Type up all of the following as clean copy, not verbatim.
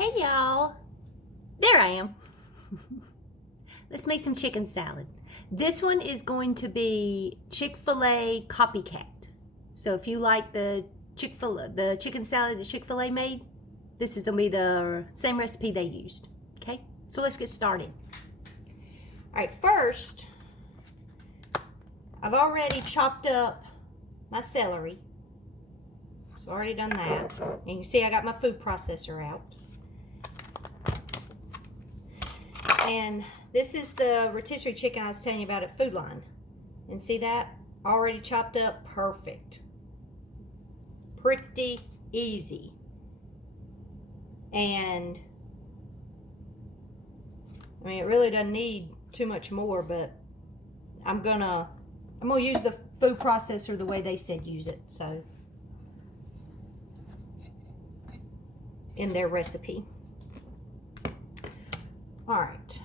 Hey y'all, there I am. Let's make some chicken salad. This one is going to be Chick-fil-A copycat. So if you like the chicken salad that Chick-fil-A made, this is going to be the same recipe they used. Okay, so let's get started. All right, first, I've already chopped up my celery. So already done that. And you can see I got my food processor out. And this is the rotisserie chicken I was telling you about at Food Line. And see that? Already chopped up, perfect. Pretty easy. And I mean, it really doesn't need too much more, but I'm gonna use the food processor the way they said use it. So in their recipe. All right,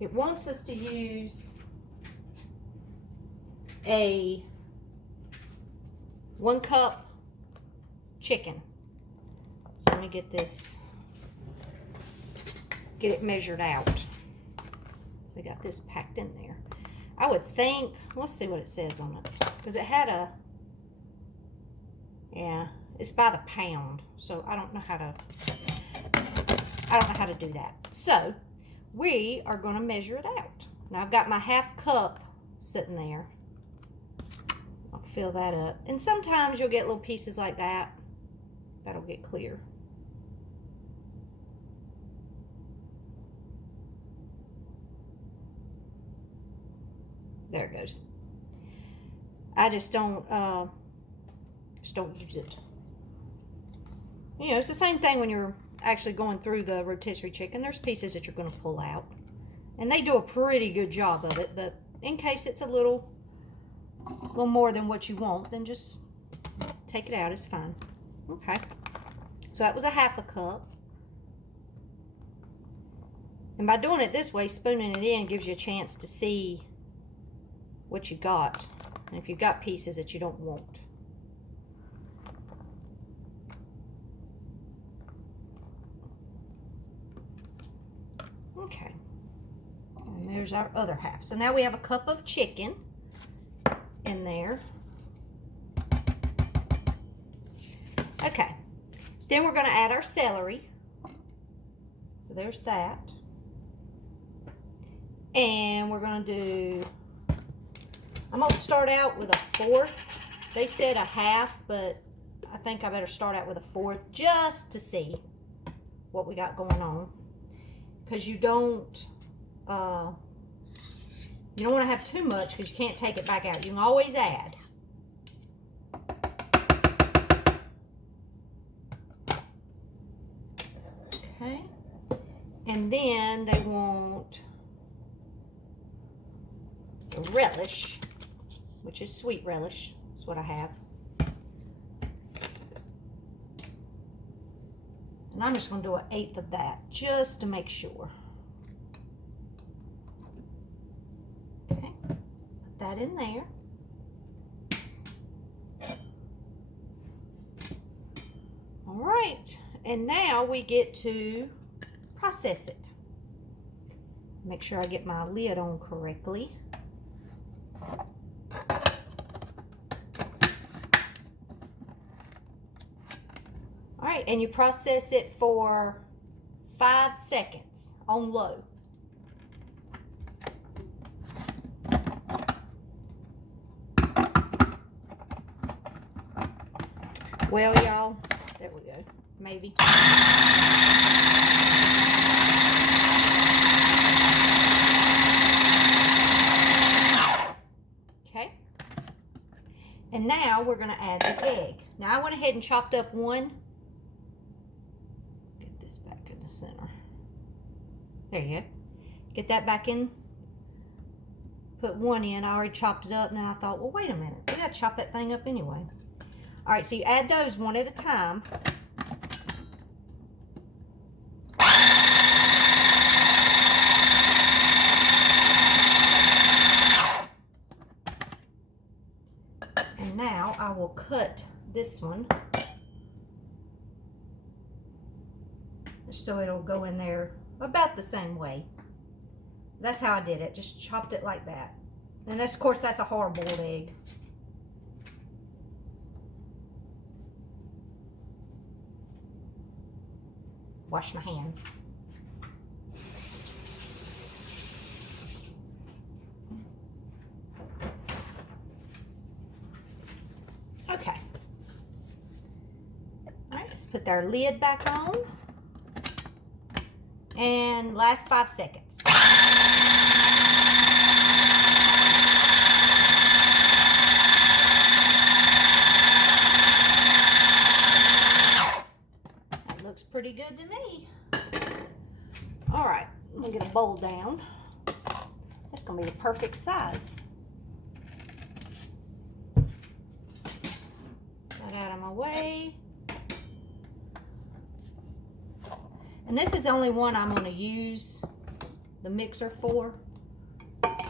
it wants us to use a 1 cup chicken. So let me get it measured out. So I got this packed in there. I would think, let's see what it says on it. Because it had it's by the pound. So I don't know how to do that. So we are going to measure it out. Now I've got my 1/2 cup sitting there. I'll fill that up. And sometimes you'll get little pieces like that. That'll get clear. There it goes. I just don't use it. You know, it's the same thing when you're actually going through the rotisserie chicken. There's pieces that you're going to pull out. And they do a pretty good job of it, but in case it's a little more than what you want, then just take it out. It's fine. Okay. So that was a 1/2 cup. And by doing it this way, spooning it in gives you a chance to see what you got. And if you've got pieces that you don't want. Okay, and there's our other 1/2. So now we have a cup of chicken in there. Okay, then we're going to add our celery. So there's that. And we're going to do, I'm going to start out with a 1/4. They said a 1/2, but I think I better start out with a 1/4 just to see what we got going on. Because you don't want to have too much because you can't take it back out. You can always add. Okay. And then they want the relish, which is sweet relish. That's what I have. And I'm just going to do 1/8 of that just to make sure. Okay, put that in there. All right, and now we get to process it. Make sure I get my lid on correctly. All right, and you process it for 5 seconds on low. Well, y'all, there we go, maybe. Okay, and now we're going to add the egg. Now I went ahead and chopped up one. Center. There you go. Get that back in. Put one in. I already chopped it up. Now I thought, well, wait a minute. We got to chop that thing up anyway. All right, so you add those one at a time. And now I will cut this one. just so it'll go in there about the same way. That's how I did it, just chopped it like that. And of course, that's a hard-boiled egg. Wash my hands. Okay. All right, let's put our lid back on. And last 5 seconds. That looks pretty good to me. All right, I'm gonna get a bowl down. That's gonna be the perfect size. Get out of my way. And this is the only one I'm going to use the mixer for,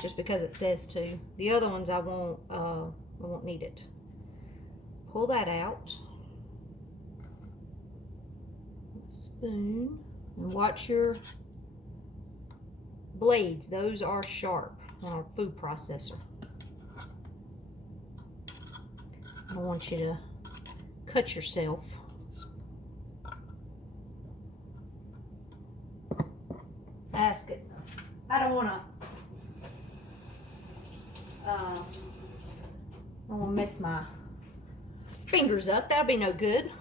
just because it says to. The other ones I won't need it. Pull that out. Spoon. And watch your blades. Those are sharp on our food processor. I don't want you to cut yourself. Ask it. I don't want to mess my fingers up. That'll be no good.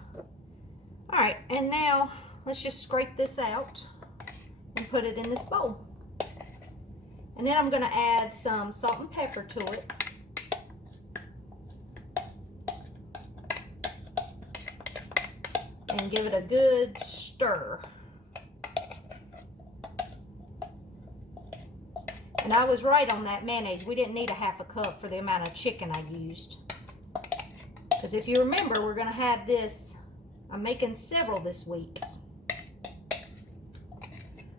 All right, and now let's just scrape this out and put it in this bowl. And then I'm going to add some salt and pepper to it. And give it a good stir. And I was right on that mayonnaise. We didn't need a half a cup for the amount of chicken I used. Because if you remember, we're going to have this, I'm making several this week.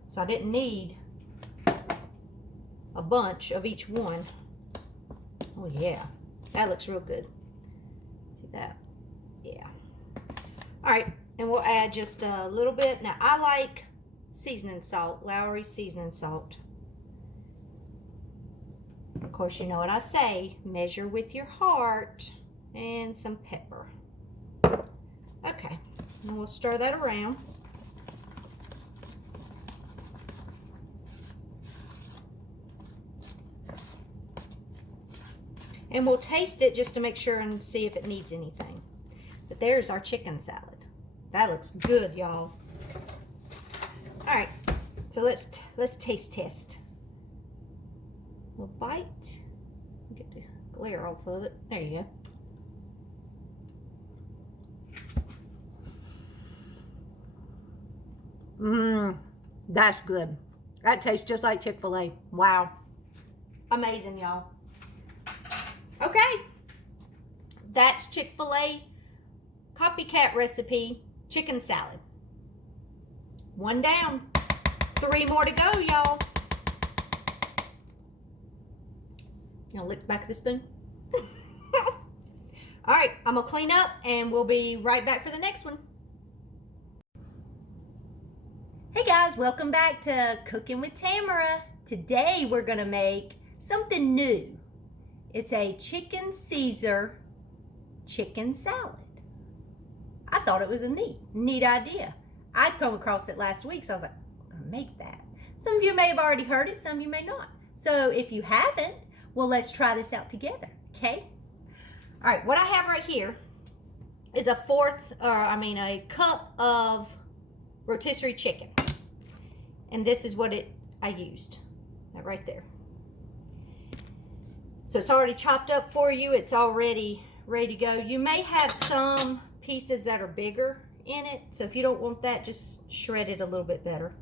So I didn't need a bunch of each one. Oh yeah, that looks real good. See that? Yeah. All right, and we'll add just a little bit. Now I like seasoning salt, Lowry seasoning salt. Of course, you know what I say, measure with your heart, and some pepper. Okay, and we'll stir that around. And we'll taste it just to make sure and see if it needs anything. But there's our chicken salad. That looks good, y'all. All right, so let's taste test. We'll bite. Get the glare off of it. There you go. That's good. That tastes just like Chick-fil-A. Wow. amazing, y'all. Okay. That's Chick-fil-A copycat recipe chicken salad. 1 down. 3 more to go, y'all. You know, lick the back of the spoon. All right, I'm gonna clean up and we'll be right back for the next one. Hey guys, welcome back to Cooking with Tamara. Today we're gonna make something new. It's a chicken Caesar chicken salad. I thought it was a neat idea. I'd come across it last week, so I was like, I'm gonna make that. Some of you may have already heard it, some of you may not. So if you haven't, well, let's try this out together, okay? All right, what I have right here is a cup of rotisserie chicken. And this is what I used, that right there. So it's already chopped up for you. It's already ready to go. You may have some pieces that are bigger in it. So if you don't want that, just shred it a little bit better.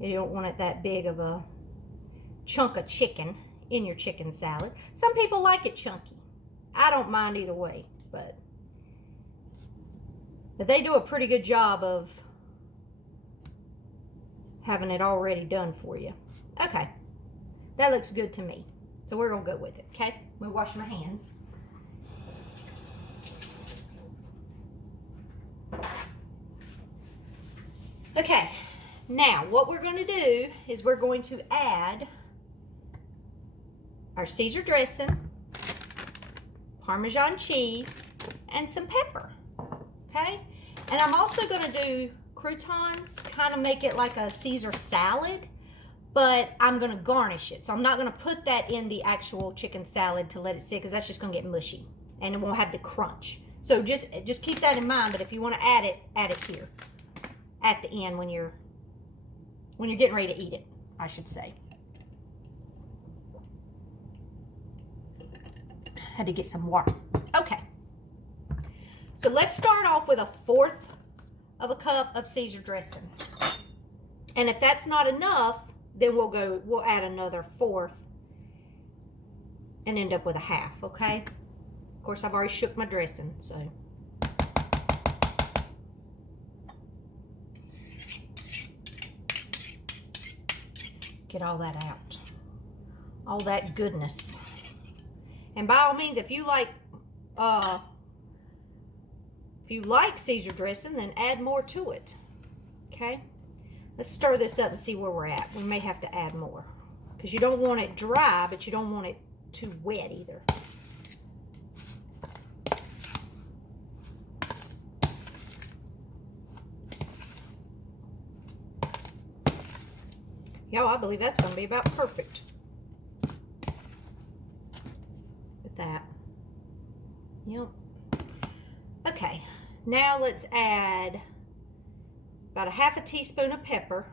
You don't want it that big of a chunk of chicken in your chicken salad. Some people like it chunky. I don't mind either way, but they do a pretty good job of having it already done for you. Okay, that looks good to me. So we're gonna go with it, okay? I'm gonna wash my hands. Okay, now what we're going to do is we're going to add our Caesar dressing, Parmesan cheese, and some pepper. Okay, and I'm also going to do croutons, kind of make it like a Caesar salad, but I'm going to garnish it. So I'm not going to put that in the actual chicken salad to let it sit, because that's just going to get mushy and it won't have the crunch. So just keep that in mind. But if you want to add it here at the end when you're getting ready to eat it, I should say. Had to get some water. Okay. So let's start off with 1/4 of a cup of Caesar dressing. And if that's not enough, then we'll add another 1/4 and end up with 1/2, okay? Of course, I've already shook my dressing, so. Get all that out. All that goodness. And by all means, if you like Caesar dressing, then add more to it. Okay? Let's stir this up and see where we're at. We may have to add more, because you don't want it dry, but you don't want it too wet either. Yo, I believe that's going to be about perfect. With that. Yep. Okay. Now let's add about 1/2 teaspoon of pepper.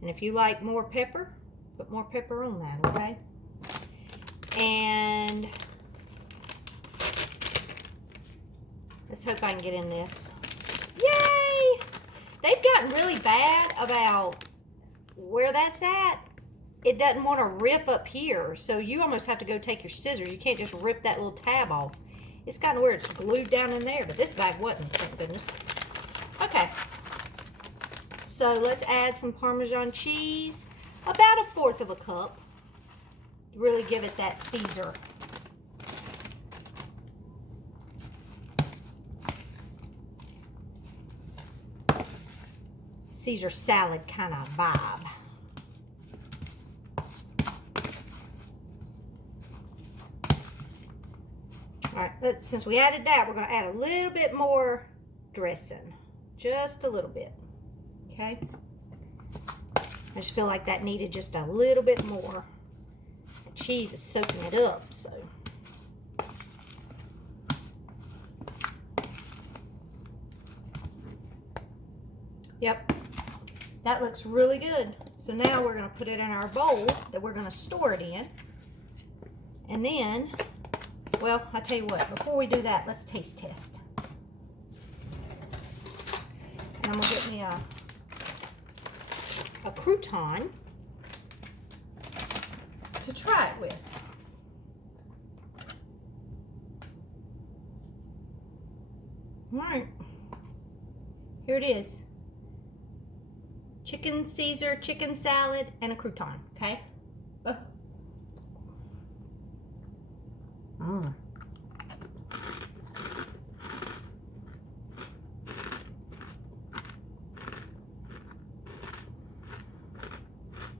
And if you like more pepper, put more pepper on that, okay? And let's hope I can get in this. Yay! They've gotten really bad about where that's at. It doesn't want to rip up here, so you almost have to go take your scissors. You can't just rip that little tab off. It's kind of weird. It's glued down in there, but this bag wasn't, thank goodness. Okay, so let's add some Parmesan cheese, about 1/4 of a cup, to really give it that Caesar salad kind of vibe. All right, since we added that, we're going to add a little bit more dressing. Just a little bit. Okay? I just feel like that needed just a little bit more. The cheese is soaking it up, so. Yep. That looks really good. So now we're going to put it in our bowl that we're going to store it in. And then, well, I'll tell you what, before we do that, let's taste test. And I'm going to get me a crouton to try it with. All right. Here it is. Chicken Caesar, chicken salad, and a crouton, okay?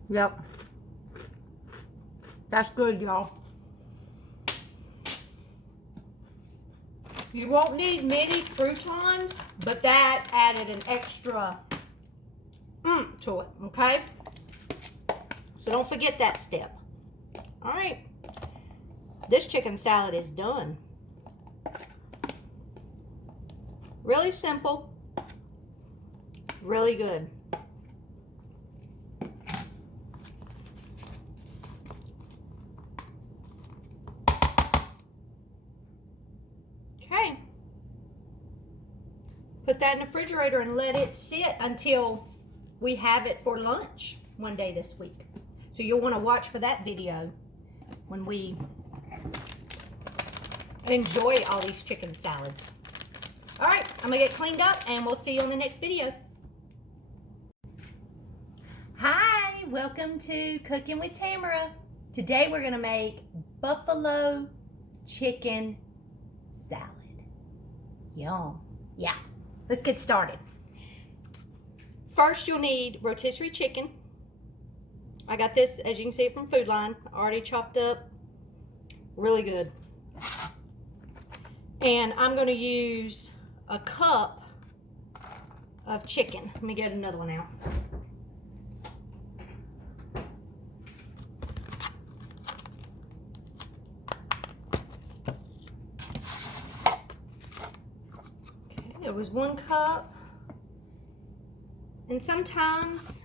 Yep. That's good, y'all. You won't need many croutons, but that added an extra to it, okay? So don't forget that step. All right. This chicken salad is done. Really simple. Really good. Okay. Put that in the refrigerator and let it sit until we have it for lunch one day this week. So you'll want to watch for that video when we enjoy all these chicken salads. All right, I'm gonna get cleaned up and we'll see you on the next video. Hi, welcome to Cooking with Tamara. Today we're gonna make buffalo chicken salad. Yum. Yeah, let's get started. first you'll need rotisserie chicken. I got this, as you can see, from Food Line, already chopped up. Really good. And I'm going to use a cup of chicken. Let me get another one out. Okay, there was 1 cup. And sometimes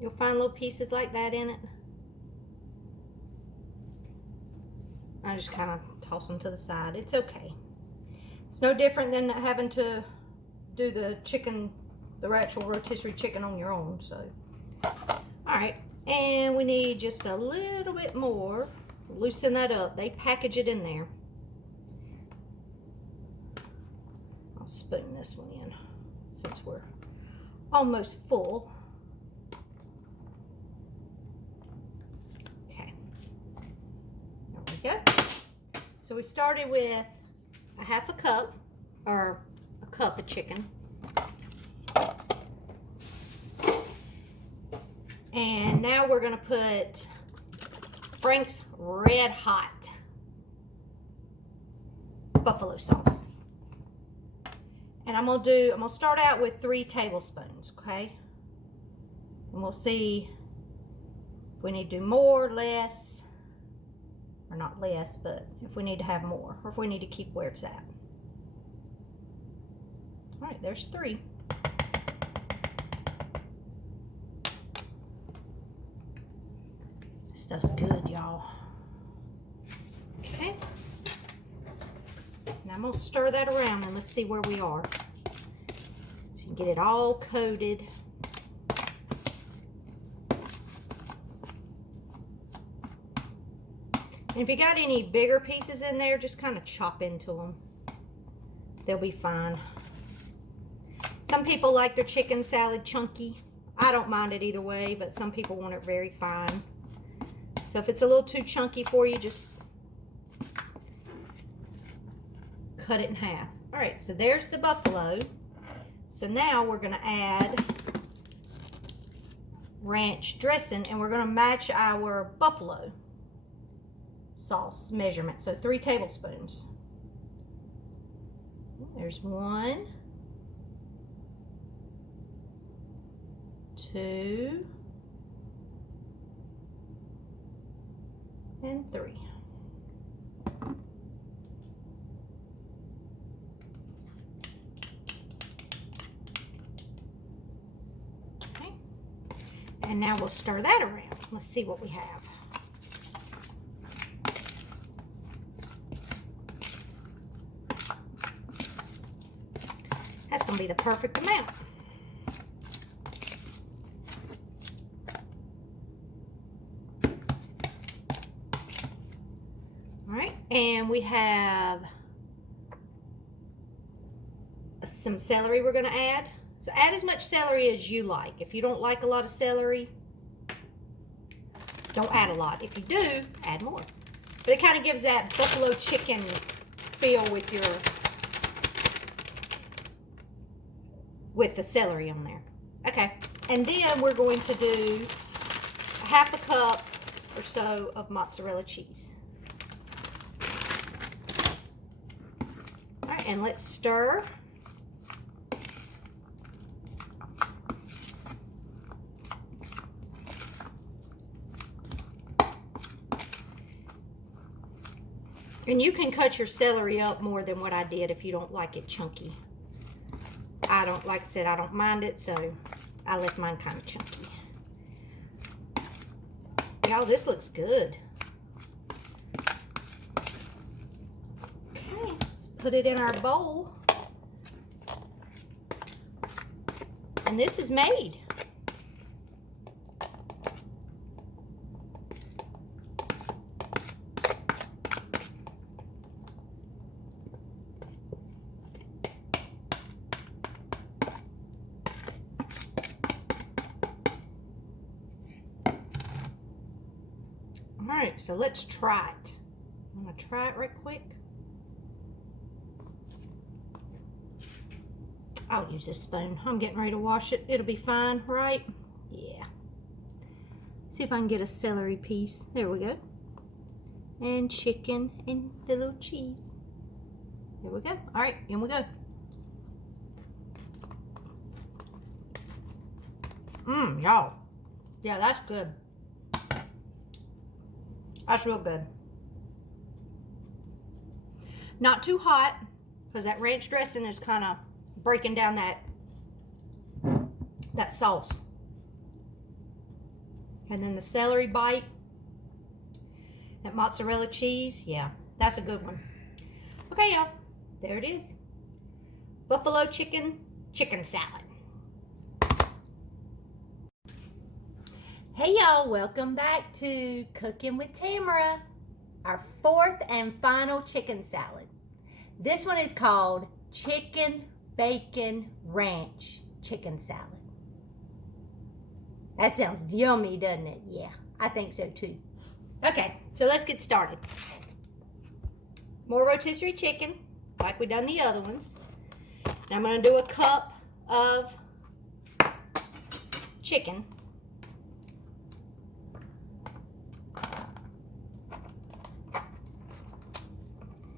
you'll find little pieces like that in it. I just kind of toss them to the side. It's okay. It's no different than having to do the chicken, the actual rotisserie chicken on your own. So, all right. And we need just a little bit more. Loosen that up. They package it in there. I'll spoon this one in since we're almost full. Okay. There we go. So we started with a 1/2 cup, or a cup of chicken. And now we're gonna put Frank's Red Hot buffalo sauce. And I'm gonna start out with 3 tablespoons, okay? And we'll see if we need to do more, less, or not less, but if we need to have more, or if we need to keep where it's at. All right, there's 3. This stuff's good, y'all. Okay. Now I'm gonna stir that around and let's see where we are. So you can get it all coated. And if you got any bigger pieces in there, just kind of chop into them. They'll be fine. Some people like their chicken salad chunky. I don't mind it either way, but some people want it very fine. So if it's a little too chunky for you, just cut it in half. All right, so there's the buffalo. So now we're gonna add ranch dressing, and we're gonna match our buffalo sauce measurement. So 3 tablespoons. There's 1, 2, and 3. Okay. And now we'll stir that around. Let's see what we have. That's going to be the perfect amount. All right, and we have some celery we're going to add. So add as much celery as you like. If you don't like a lot of celery, don't add a lot. If you do, add more. But it kind of gives that buffalo chicken feel with the celery on there. Okay, and then we're going to do 1/2 cup or so of mozzarella cheese. All right, and let's stir. And you can cut your celery up more than what I did if you don't like it chunky. I don't, like I said, I don't mind it, so I left mine kind of chunky. Y'all, this looks good. Okay, let's put it in our bowl. And this is made. All right, so let's try it. I'm gonna try it right quick. I'll use this spoon. I'm getting ready to wash it. It'll be fine, right? Yeah. See if I can get a celery piece. There we go. And chicken and the little cheese. There we go. All right, in we go. Y'all. Yeah, that's good. That's real good. Not too hot, because that ranch dressing is kind of breaking down that sauce. And then the celery bite, that mozzarella cheese, yeah, that's a good one. Okay, y'all, there it is. Buffalo chicken salad. Hey y'all, welcome back to Cooking with Tamara, our fourth and final chicken salad. This one is called Chicken Bacon Ranch Chicken Salad. That sounds yummy, doesn't it? Yeah, I think so too. Okay, so let's get started. More rotisserie chicken, like we done the other ones. Now I'm going to do a cup of chicken.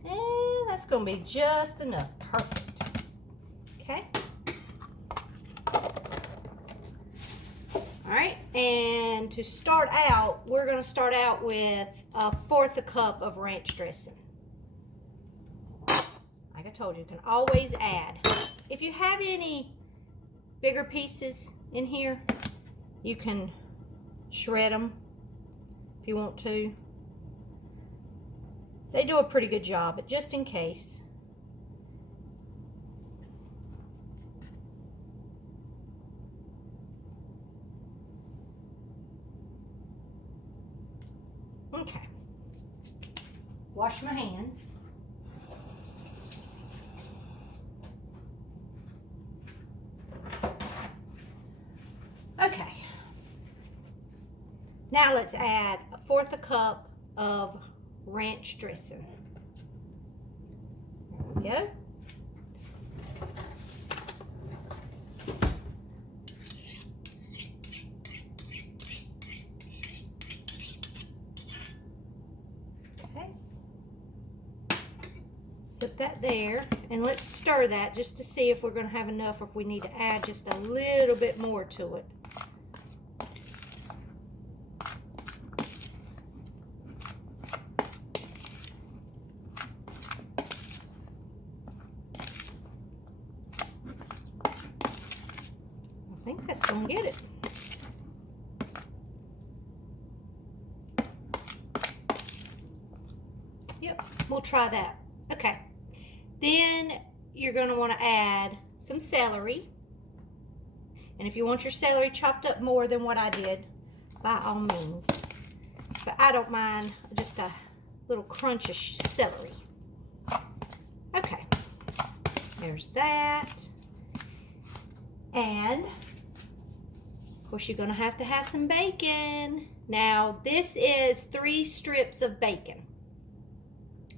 And that's going to be just enough. Perfect. Okay. All right, and to start out, we're going to start out with 1/4 cup of ranch dressing. Like I told you, you can always add. If you have any bigger pieces in here, you can shred them if you want to. They do a pretty good job, but just in case. Okay. Wash my hands. Okay. Now let's add 1/4 cup of ranch dressing. There we go. Okay. Put that there, and let's stir that just to see if we're going to have enough, or if we need to add just a little bit more to it. I think that's going to get it. Yep, we'll try that. Okay. Then you're going to want to add some celery. And if you want your celery chopped up more than what I did, by all means. But I don't mind just a little crunchish celery. Okay. There's that. And, of course, you're going to have some bacon. Now, this is 3 strips of bacon.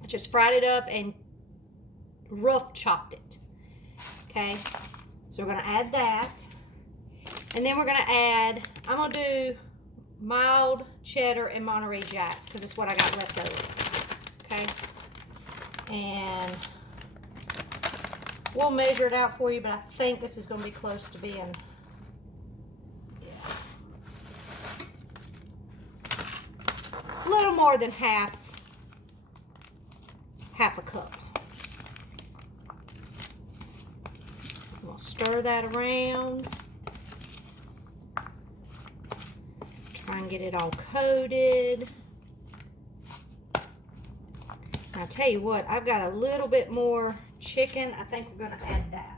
I just fried it up and rough chopped it. Okay, so we're going to add that. And then we're going to add, I'm going to do mild cheddar and Monterey Jack because it's what I got left over. Okay, and we'll measure it out for you, but I think this is going to be close to being, yeah, a little more than half a cup. We'll stir that around. Try and get it all coated. I'll tell you what, I've got a little bit more chicken. I think we're going to add that.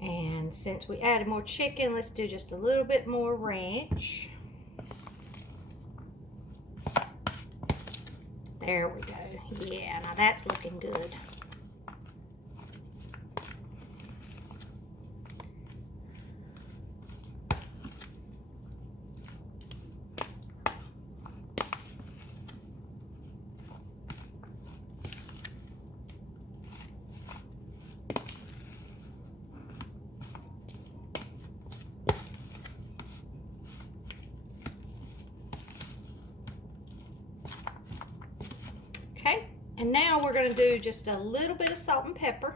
And since we added more chicken, let's do just a little bit more ranch. There we go. Yeah, now that's looking good. And now we're going to do just a little bit of salt and pepper.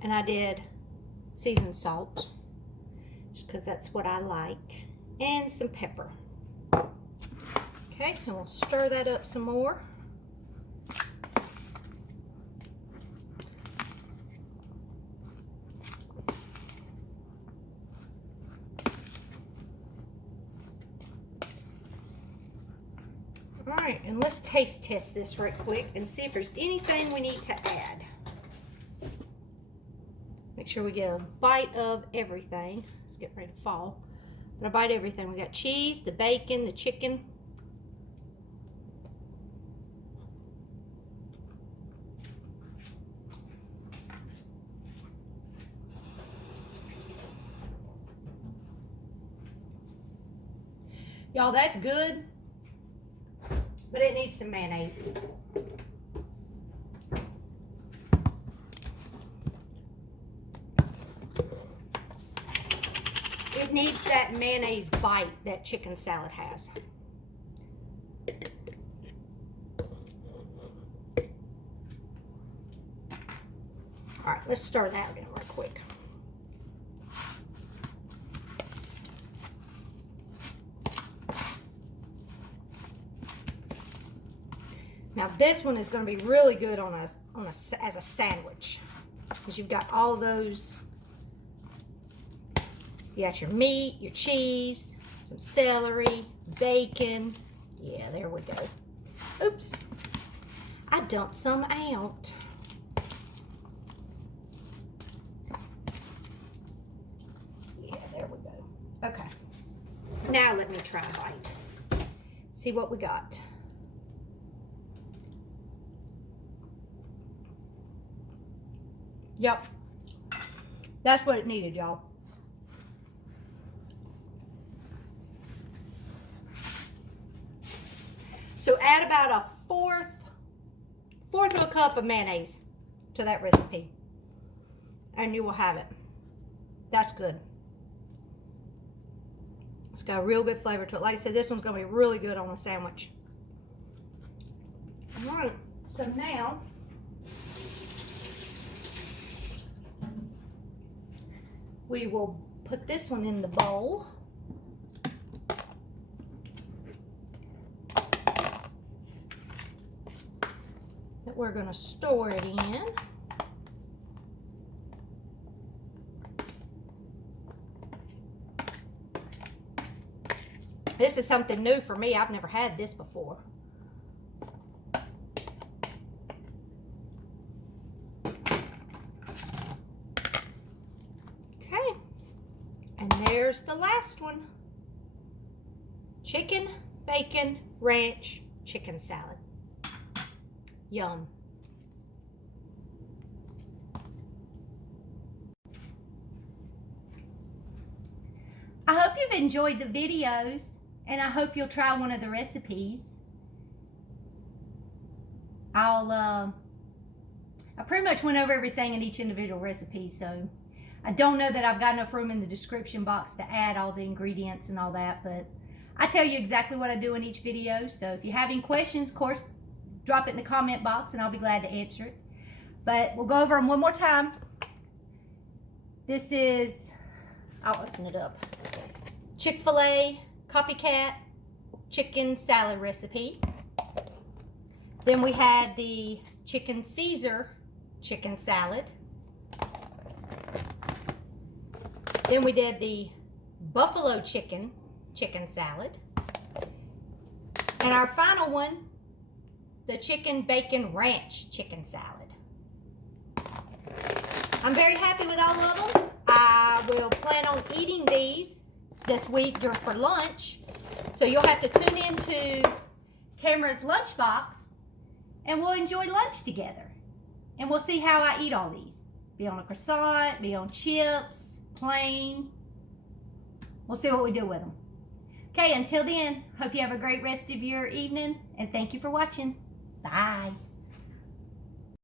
And I did seasoned salt, just because that's what I like. And some pepper. Okay, and we'll stir that up some more. All right, and let's taste test this right quick and see if there's anything we need to add. Make sure we get a bite of everything. It's getting ready to fall. But a bite of everything. We got cheese, the bacon, the chicken. Y'all, that's good. But it needs some mayonnaise. It needs that mayonnaise bite that chicken salad has. All right, let's stir that in real quick. Now this one is going to be really good as a sandwich, because you've got all those. You got your meat, your cheese, some celery, bacon. Yeah, there we go. Oops, I dumped some out. Yeah, there we go. Okay, now let me try a bite. See what we got. Yep, that's what it needed, y'all. So add about a fourth of a cup of mayonnaise to that recipe, and you will have it. That's good. It's got a real good flavor to it. Like I said, this one's going to be really good on a sandwich. All right, so now we will put this one in the bowl. That we're going to store it in. This is something new for me. I've never had this before. And there's the last one. Chicken, bacon, ranch, chicken salad. Yum. I hope you've enjoyed the videos, and I hope you'll try one of the recipes. I pretty much went over everything in each individual recipe, so I don't know that I've got enough room in the description box to add all the ingredients and all that, but I tell you exactly what I do in each video. So if you have any questions, of course, drop it in the comment box and I'll be glad to answer it. But we'll go over them one more time. This is, I'll open it up. Chick-fil-A copycat chicken salad recipe. Then we had the chicken Caesar chicken salad. Then we did the buffalo chicken salad. And our final one, the chicken bacon ranch chicken salad. I'm very happy with all of them. I will plan on eating these this week for lunch. So you'll have to tune into Tamara's Lunchbox and we'll enjoy lunch together. And we'll see how I eat all these. Be on a croissant, be on chips, plain. We'll see what we do with them. Okay, until then, hope you have a great rest of your evening, and thank you for watching. Bye.